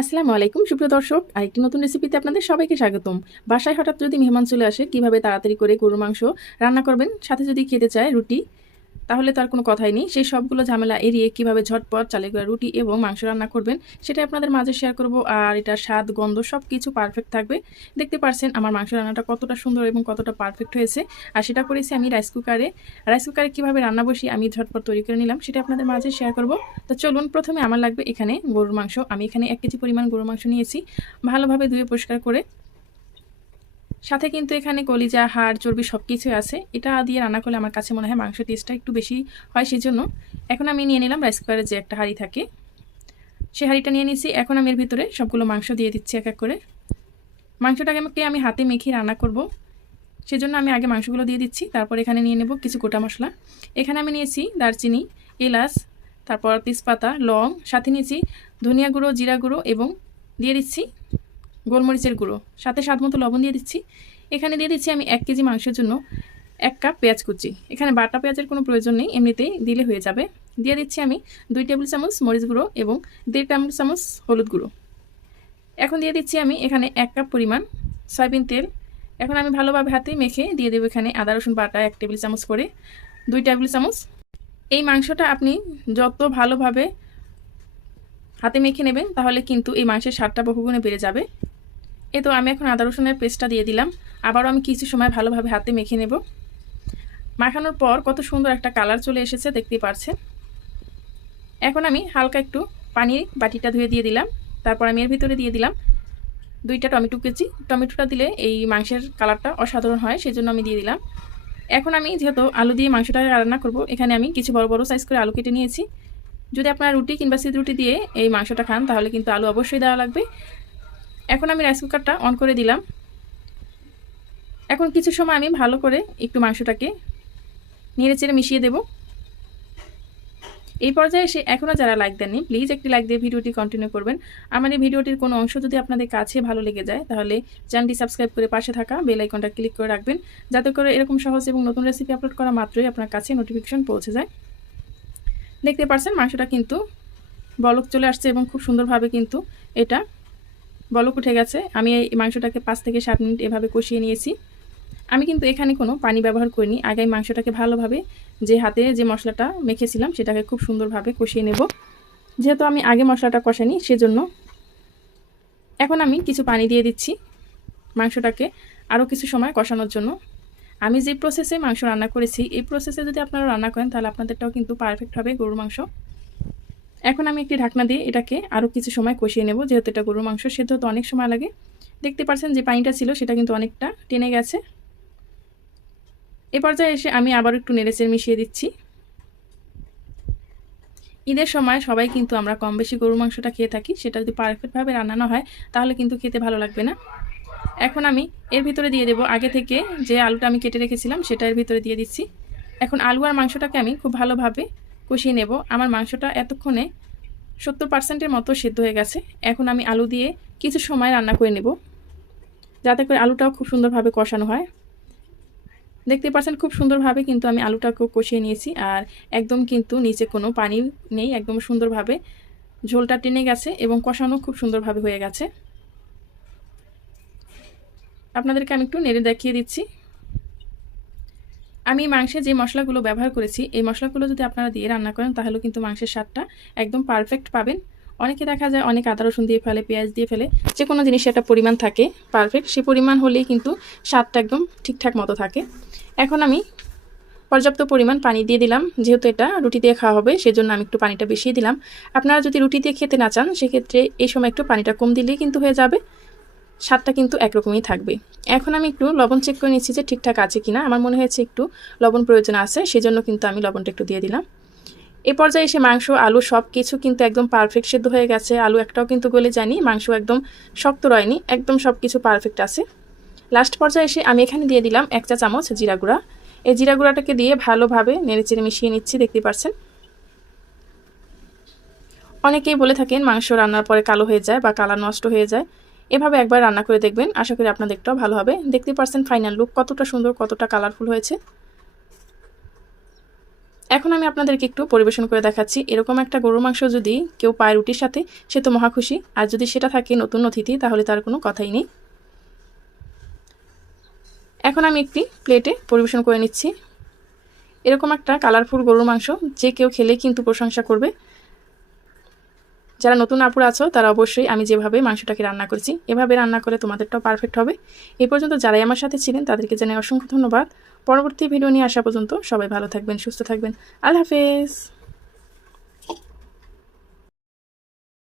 আসসালামু আলাইকুম সুপ্রিয় দর্শক, আরেকটি নতুন রেসিপিতে আপনাদের সবাইকে স্বাগতম। বাসায় হঠাৎ যদি মেহমান চলে আসে, কিভাবে তাড়াতাড়ি করে গরুর মাংস রান্না করবেন, সাথে যদি খেতে চায় রুটি, তাহলে তার কোনো কথাই নেই। সেই সবগুলো ঝামেলা এড়িয়ে কিভাবে ঝটপট চালে করে রুটি এবং মাংস রান্না করবেন, সেটা আপনাদের মাঝে শেয়ার করব। আর এটার স্বাদ, গন্ধ সব কিছু পারফেক্ট থাকবে। দেখতে পারছেন আমার মাংস রান্নাটা কতটা সুন্দর এবং কতটা পারফেক্ট হয়েছে। আর সেটা করেছি আমি রাইস কুকারে। রাইস কুকারে কীভাবে রান্না বসিয়ে আমি ঝটপট তৈরি করে নিলাম, সেটা আপনাদের মাঝে শেয়ার করব। তো চলুন, প্রথমে আমার লাগবে এখানে গরুর মাংস। আমি এখানে 1 কেজি পরিমাণ গরুর মাংস নিয়েছি, ভালোভাবে ধুয়ে পরিষ্কার করে। সাথে কিন্তু এখানে কলিজা, হাড়, চর্বি সব কিছুই আছে। এটা দিয়ে রান্না করলে আমার কাছে মনে হয় মাংসের টেস্টটা একটু বেশি হয়। সেজন্য এখন আমি নিয়ে নিলাম রাইস কুকারের যে একটা হাঁড়ি থাকে, সেই হাঁড়িটা নিয়ে নিয়েছি। এখন আমি এর ভিতরে সবগুলো মাংস দিয়ে দিচ্ছি এক এক করে। মাংসটাকে আমি হাতে মেখে রান্না করব, সেজন্য আমি আগে মাংসগুলো দিয়ে দিচ্ছি। তারপর এখানে নিয়ে নেব কিছু গোটা মশলা। এখানে আমি নিয়েছি দারচিনি, এলাচ, তারপর তেজপাতা, লং, সাথে নিয়েছি ধনিয়া গুঁড়ো, জিরা গুঁড়ো এবং দিয়ে দিচ্ছি গোলমরিচের গুঁড়ো, সাথে স্বাদ মতো লবণ দিয়ে দিচ্ছি। এখানে দিয়ে দিচ্ছি আমি 1 কেজি মাংসের জন্য 1 কাপ পেঁয়াজ কুচি। এখানে বাটা পেঁয়াজের কোনো প্রয়োজন নেই, এমনিতেই দিলে হয়ে যাবে। দিয়ে দিচ্ছি আমি 2 টেবিল চামচ মরিচ গুঁড়ো এবং 1.5 টেবিল চামচ হলুদ গুঁড়ো। এখন দিয়ে দিচ্ছি আমি এখানে 1 কাপ পরিমাণ সয়াবিন তেল। এখন আমি ভালোভাবে হাতে মেখে দিয়ে দেবো এখানে আদা রসুন বাটা 1 টেবিল চামচ করে, 2 টেবিল চামচ। এই মাংসটা আপনি যত ভালোভাবে হাতে মেখে নেবেন, তাহলে কিন্তু এই মাংসের স্বাদটা বহুগুণে বেড়ে যাবে। এই তো আমি এখন আদা রসুনের পেস্টটা দিয়ে দিলাম। আবারও আমি কিছু সময় ভালোভাবে হাতে মেখে নেব। মাখানোর পর কত সুন্দর একটা কালার চলে এসেছে, দেখতেই পাচ্ছেন। এখন আমি হালকা একটু পানির বাটিটা ধুয়ে দিয়ে দিলাম। তারপর আমি এর ভিতরে দিয়ে দিলাম 2টা টমেটো কুচি। টমেটোটা দিলে এই মাংসের কালারটা অসাধারণ হয়, সেজন্য আমি দিয়ে দিলাম। এখন আমি যেহেতু আলু দিয়ে মাংসটা রান্না করব, এখানে আমি কিছু বড় বড় সাইজ করে আলু কেটে নিয়েছি। যদি আপনারা রুটি কিংবা সিদ্ধ রুটি দিয়ে এই মাংসটা খান, তাহলে কিন্তু আলু অবশ্যই দেওয়া লাগবে। এখন আমি রাইস কুকারটা অন করে দিলাম। এখন কিছু সময় আমি ভালো করে একটু মাংসটাকে নেড়ে চেড়ে মিশিয়ে দেব। এই পর্যায়ে এসে এখনও যারা লাইক দেননি, প্লিজ একটি লাইক দিয়ে ভিডিওটি কন্টিনিউ করবেন। আমার এই ভিডিওটির কোনো অংশ যদি আপনাদের কাছে ভালো লেগে যায়, তাহলে চ্যানেলটি সাবস্ক্রাইব করে পাশে থাকা বেল আইকনটা ক্লিক করে রাখবেন, যাতে করে এরকম সহজ এবং নতুন রেসিপি আপলোড করা মাত্রই আপনার কাছে নোটিফিকেশন পৌঁছে যায়। দেখতে পাচ্ছেন মাংসটা কিন্তু বলক চলে আসছে এবং খুব সুন্দরভাবে কিন্তু এটা বলক উঠে গেছে। আমি এই মাংসটাকে 5 থেকে 7 মিনিট এভাবে কষিয়ে নিয়েছি। আমি কিন্তু এখানে কোনো পানি ব্যবহার করিনি। আগে মাংসটাকে ভালোভাবে যে হাতে যে মশলাটা মেখেছিলাম, সেটাকে খুব সুন্দরভাবে কষিয়ে নেব। যেহেতু আমি আগে মশলাটা কষাইনি, সেজন্য এখন আমি কিছু পানি দিয়ে দিচ্ছি মাংসটাকে আরও কিছু সময় কষানোর জন্য। আমি যে প্রসেসে মাংস রান্না করেছি, এই প্রসেসে যদি আপনারা রান্না করেন, তাহলে আপনাদেরটাও কিন্তু পারফেক্ট হবে গরুর মাংস। এখন আমি একটি ঢাকনা দিয়ে এটাকে আরও কিছু সময় কষিয়ে নেব, যেহেতু এটা গরুর মাংস, সেদ্ধ তো অনেক সময় লাগে। দেখতে পাচ্ছেন যে পানিটা ছিল সেটা কিন্তু অনেকটা টেনে গেছে। এ পর্যায়ে এসে আমি আবার একটু নেড়েচেড়ে মিশিয়ে দিচ্ছি। ঈদের সময় সবাই কিন্তু আমরা কম বেশি গরুর মাংসটা খেয়ে থাকি। সেটা যদি পারফেক্টভাবে রান্না না হয়, তাহলে কিন্তু খেতে ভালো লাগবে না। এখন আমি এর ভিতরে দিয়ে দেব আগে থেকে যে আলুটা আমি কেটে রেখেছিলাম, সেটা এর ভিতরে দিয়ে দিচ্ছি। এখন আলু আর মাংসটাকে আমি খুব ভালোভাবে কষিয়ে নেব। আমার মাংসটা এতক্ষণে 70% মতো সেদ্ধ হয়ে গেছে। এখন আমি আলু দিয়ে কিছু সময় রান্না করে নেব, যাতে করে আলুটাও খুব সুন্দরভাবে কষানো হয়। দেখতে পাচ্ছেন খুব সুন্দরভাবে কিন্তু আমি আলুটাকেও কষিয়ে নিয়েছি, আর একদম কিন্তু নিচে কোনো পানি নেই। একদম সুন্দরভাবে ঝোলটা টেনে গেছে এবং কষানো খুব সুন্দরভাবে হয়ে গেছে। আপনাদেরকে আমি একটু নেড়ে দেখিয়ে দিচ্ছি। আমি মাংসে যে মশলাগুলো ব্যবহার করেছি, এই মশলাগুলো যদি আপনারা দিয়ে রান্না করেন, তাহলে কিন্তু মাংসের স্বাদটা একদম পারফেক্ট পাবেন। অনেকে দেখা যায় অনেক আদা রসুন দিয়ে ফেলে, পেঁয়াজ দিয়ে ফেলে। যে কোনো জিনিসের একটা পরিমাণ থাকে পারফেক্ট, সেই পরিমাণ হলেই কিন্তু স্বাদটা একদম ঠিকঠাক মতো থাকে। এখন আমি পর্যাপ্ত পরিমাণ পানি দিয়ে দিলাম। যেহেতু এটা রুটি দিয়ে খাওয়া হবে, সেজন্য আমি একটু পানিটা বেশি দিলাম। আপনারা যদি রুটি দিয়ে খেতে না চান, সেক্ষেত্রে এই সময় একটু পানিটা কম দিলেই কিন্তু হয়ে যাবে। স্বাদটা কিন্তু একরকমই থাকবে। এখন আমি একটু লবণ চেক করে নিচ্ছি যে ঠিকঠাক আছে কিনা। আমার মনে হয়েছে একটু লবণ প্রয়োজন আছে, সেজন্য কিন্তু আমি লবণটা একটু দিয়ে দিলাম। এই পর্যায়ে এসে মাংস, আলু সব কিছু কিন্তু একদম পারফেক্ট সেদ্ধ হয়ে গেছে। আলু একটাও কিন্তু গলে যায়নি, মাংস একদম শক্ত রয়নি, একদম সব কিছু পারফেক্ট আছে। লাস্ট পর্যায়ে এসে আমি এখানে দিয়ে দিলাম 1 চা চামচ জিরা গুঁড়া। এই জিরা গুঁড়াটাকে দিয়ে ভালোভাবে নেড়েচেড়ে মিশিয়ে নিচ্ছি, দেখতে পাচ্ছেন। অনেকেই বলে থাকেন মাংস রান্নার পরে কালো হয়ে যায় বা কালার নষ্ট হয়ে যায়। এভাবে একবার রান্না করে দেখবেন, আশা করি আপনাদেরটাও ভালো হবে। দেখতে পাচ্ছেন ফাইনাল লুক কতটা সুন্দর, কতটা কালারফুল হয়েছে। এখন আমি আপনাদেরকে একটু পরিবেশন করে দেখাচ্ছি। এরকম একটা গরুর মাংস যদি কেউ পায় রুটির সাথে, সে তো মহা খুশি। আর যদি সেটা থাকে নতুন অতিথি, তাহলে তার কোনো কথাই নেই। এখন আমি একটি প্লেটে পরিবেশন করে নিচ্ছি। এরকম একটা কালারফুল গরুর মাংস যে কেউ খেলে কিন্তু প্রশংসা করবে। যারা নতুন আপুরা আছো তারা অবশ্যই আমি যেভাবে মাংসটাকে রান্না করেছি এভাবে রান্না করে তোমাদেরটাও পারফেক্ট হবে। এই পর্যন্ত যারাই আমার সাথে ছিলেন তাদেরকে জানাই অসংখ্য ধন্যবাদ। পরবর্তী ভিডিও নিয়ে আসা পর্যন্ত সবাই ভালো থাকবেন, সুস্থ থাকবেন। আল্লাহ হাফেজ।